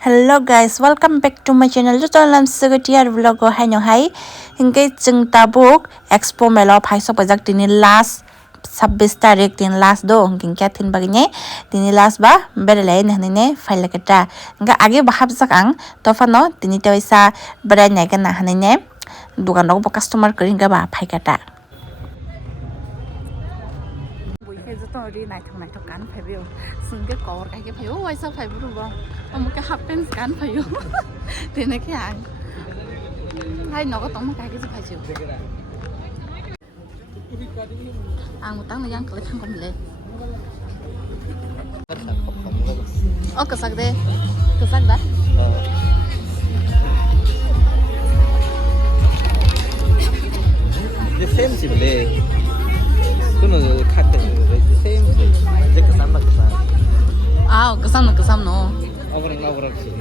Hello guys, welcome back to my channel. Total lam segetiar vlog ko hai no hai. Hingke jeng tabuk expo melo phaiso pajak tini last 26 tarik tin last do hingke kya tin bagine tini last ba berelai nahne faile keta. Hingga age bahap sak ang tofano tini tawisa berai naga nahne dukan dog customer kering ga ba phai kata. Tori nai thok kan phaibo sung ke kor kai ke phaibo wai sa phaibo ru ba amu ke half pants kan phaibo tene ke ang hai no ko tong kai ke ju phaibo ang utang yang kle thang kom le o ka sak da the same sible kuno khatte same je kesan kesam no orang sih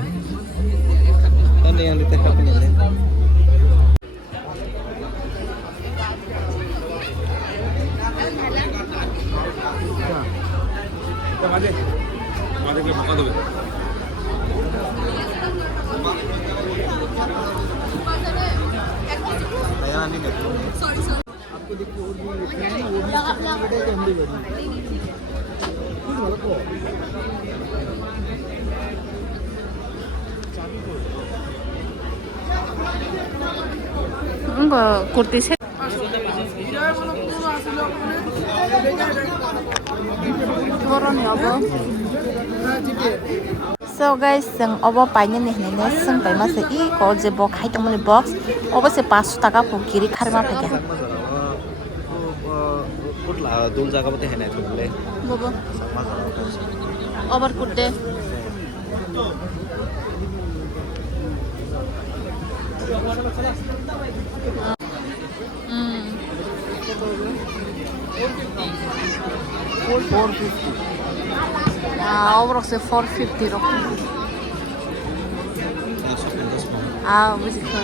kan yang ditekap ini आपको देखिए और भी लिखा है ना वो भी video हम भी enggak kurti set So guys, sang obo paine nih sang pai masa I ko je box hai tong mani box obo se 500 taka pu kiri kharma phage कुठला दोन जागा मध्ये आहे तुमले bobo over kurte over se 450 ro buji kho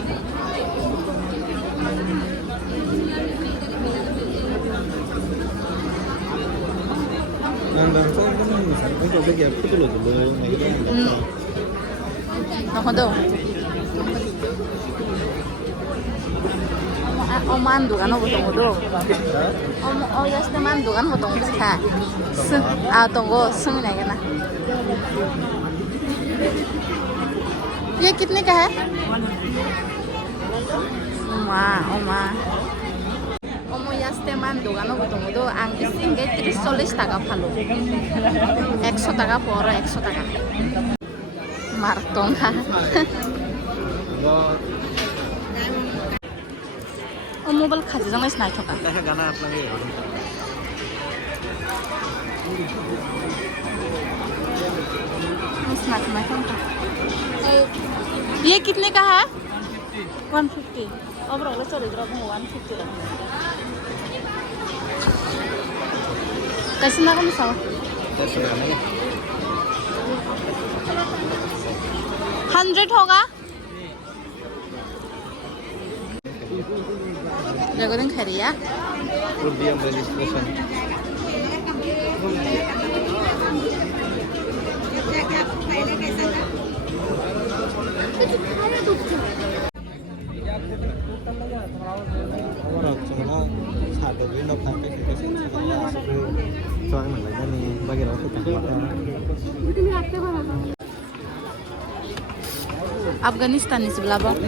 Oman dukan obo tongo do. Yes teman dukan ho tongo bisa. Tunggu sung naik na. ये कितने का है? Oma. Omo yas teman dukan obo tongo do. Ang isingge 30-40 taka phalo. 100 taka poro 100 taka. Martong ha. Mobile খাজি জং নাই থকা দেখা গানা আপনাকে ये कितने का है 150 अब रोले चले जरा 150 ला कैसे ना कम सा 100 होगा Jago din kariya. Urdiam registration. Orang cuma satu window pakai kita soalnya mereka nih bagi aku Afghanistan ni sebelah bawah.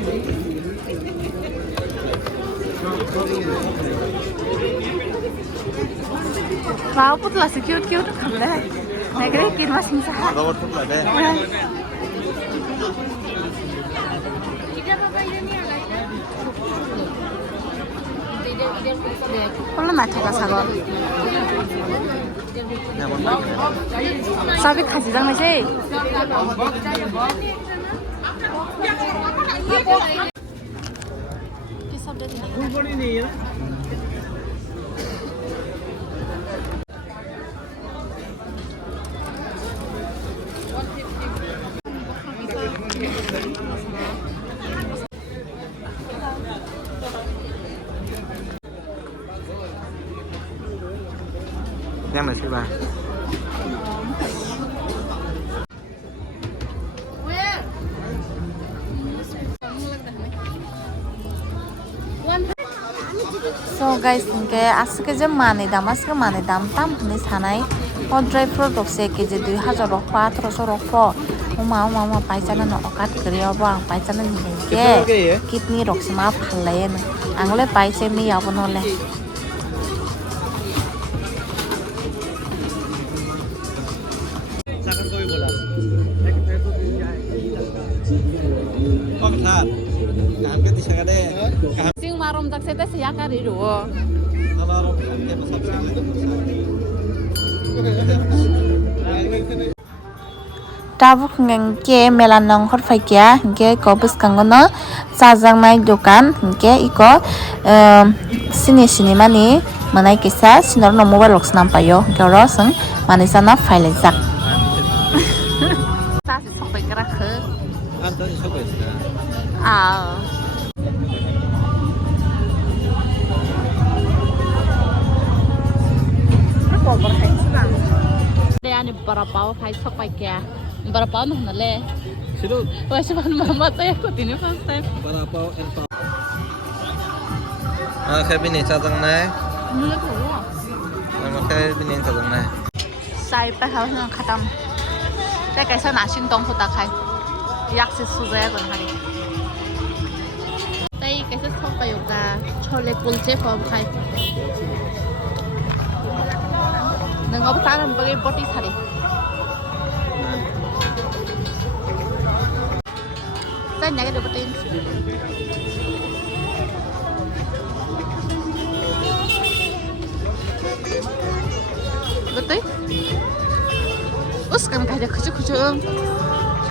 Wow, putla sih cute kamera. Negeri kini masih sah. Nomor tuh ada. Kalau nak coba sago. Sabi kasih jangan sih. Yang nasi bah. So guys, hingke asike je mani dam tam hini sanai o dry fruit rok se keji 2000 rok po 1800 rok po uma paisana no okat kri obo ang paisana ni hingke kidney rok sima phallaye angle paise mi abono le sing marom tak sete siya kari ro tabuk ngengke melanong hor faikya hingke ko biskangono chajaknai dokan hingke iko sini mani manai kisa sinor no mobile rok snam payo hingke ro sing manai sana failajak sa sopai kra khe Ani barapau khai sopai kya barapau no nale Silo wes man mama teh ko tini first time barapau and pau khay bini chajang nai mule ko khay bini chajang nai sai pa ha na khatam te kaisa na shin tong khuta khai yak se suzaya kon hari tai kaisa sopai yoga chole kulche pom khai nang ob tanan bagi boti thari sai naga de botin betul us kan kaja khuchu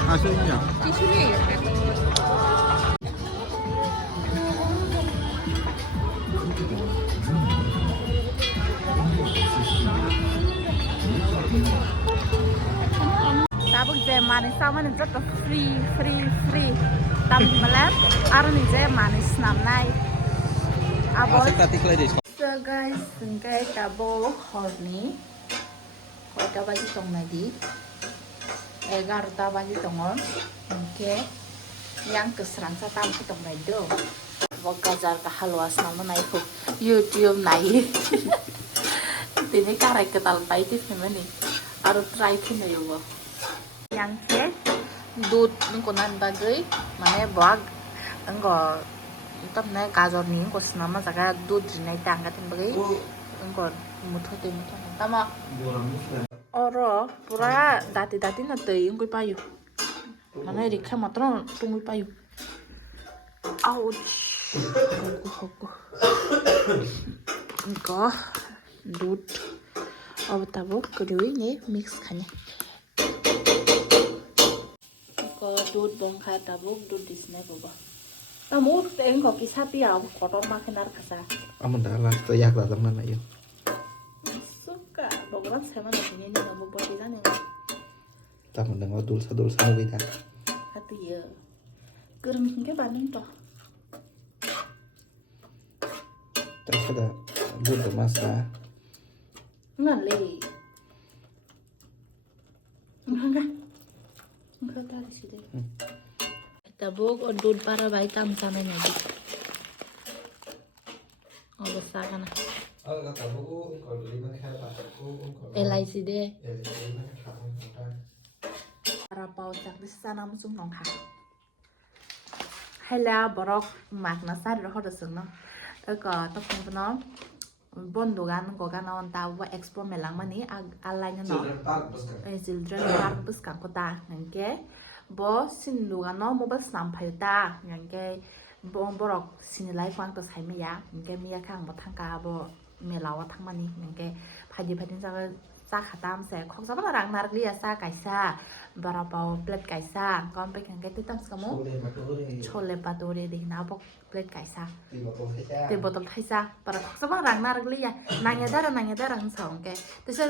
aslinya tabuk je mani saman jot free tam malam arni je mani snam nai abo so guys singkai kabo horni kota baji tong nadi 11 baji tongon oke yang keserang sa tam tong nai do gajar ka halwa snam nai fu YouTube nai tini karai ketal pai ti memani aru try thina yo yang ke दूध को nan bagai mane bag anggo tam na gajor ni ko snama jaga दूध rinai tanga tin bagai anggo mutho tama oro pura dati na tei ngoi payu mane rikha matro tungoi payu ouch hoko anggo दूध अब tabo kedui ni mix khane ko दूध bong kha tabuk दूध disne boba tamu teng ko kisah piau kotor makinar kasa amun dah lah to yak lah teman ayo suka bogoran sama ni ngabo boti jane tamun dah dul sa wida hati ya gerem ke banun to terus ada dul masa ngale enggak tadi sih deh tabuk और दूध para भाई काम sana nih oh besar kan LIC deh para pau cak di sana musuh nong kha hay là borok makna sar ro hoda sung no ko to pun no bon dogan ko kan on ta wa expo melang mani alanya no children park bus kan kota ngke bo sin dogan no mobile snam phayta ngke bong borok sinilai kwang to sai meya ngke miya khang bo thangka bo melawa thangmani ngke phadin jaga sa khatam se khok sa rang nar liya sa kaisa bara pau plate kaisa kon pe ngke titam skamo chole patori de na bok plate kaisa te botol thaisa para khok sa rang nar liya nangya dara song ke tese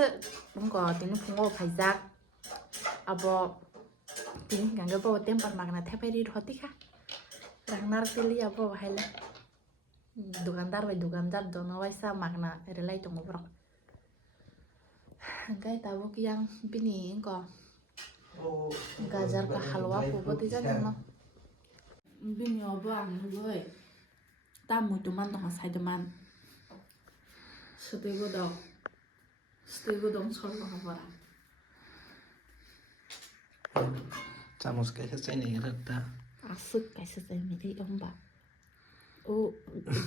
bongko tin phungo phaijak abo tin nganga bo temper magna theperi roti kha rang nar liya bo haile dukandar dono waisa magna relai to ngobrok Angkai tabuk yang bini ko gajar ka halwa ko boti jane no bini obo ang loi ta mutuman to sai deman 스테이고동 설로 가봐라. चामच कैसे चाहिए रहता 아쓱 कैसे मेरी 엄마. 오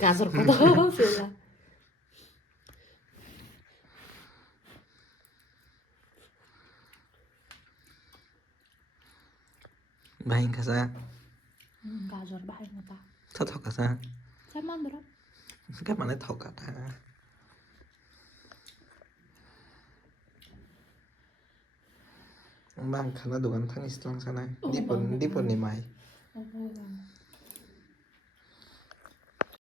가서 거도 세라. भाई कैसा 가서 바이나 봐. था थोका सा 잘 만들어. cái mà nó thọc cả ta bang karena doan tang islang sana di pun di mày 어,